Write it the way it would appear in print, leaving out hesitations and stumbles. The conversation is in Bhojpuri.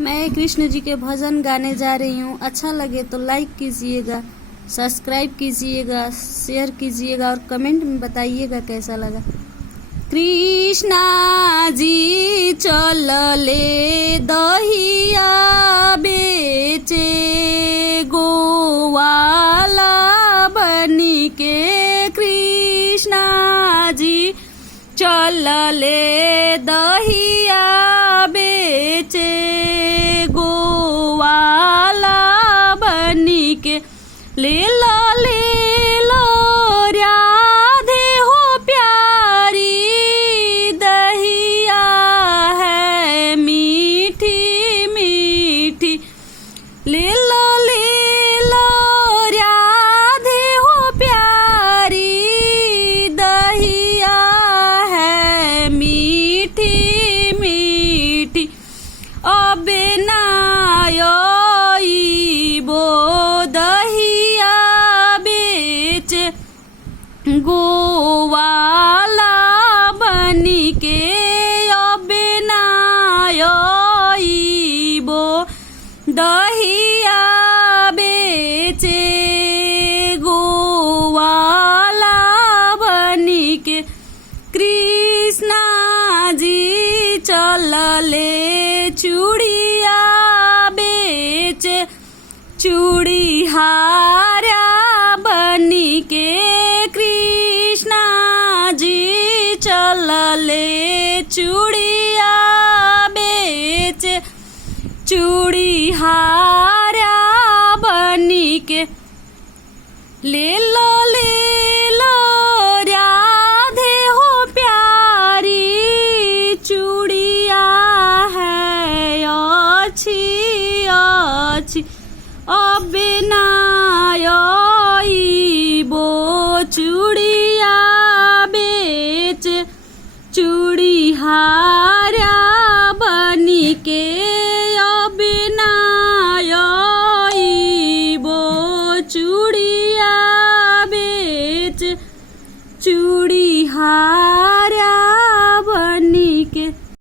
मैं कृष्ण जी के भजन गाने जा रही हूँ। अच्छा लगे तो लाइक कीजिएगा, सब्सक्राइब कीजिएगा, शेयर कीजिएगा और कमेंट में बताइएगा कैसा लगा। कृष्णा जी चलले दहिया बेचे, गोवाला बनी के कृष्णा जी चलले दहिया बेचे, गोवाला बनी के ले लो राधे हो प्यारी, दहिया है मीठी मीठी, ले लो राधे हो प्यारी, दहिया है मीठी मीठी। अबे नायो बो दहिया बेच, गोवाला बनी के अबे नायो बो दहिया बेचे, गोवाला बनी के कृष्णा जी चलले चूड़िया बेचे, चूड़ी हारा बनी के कृष्णा जी चलले चूड़िया बेचे, चूड़ी हारा बनी के ले लो राधे हो प्यारी, चूड़िया है अच्छी अच्छी। अबे नायो बो चूड़िया बेच, चूड़ी हार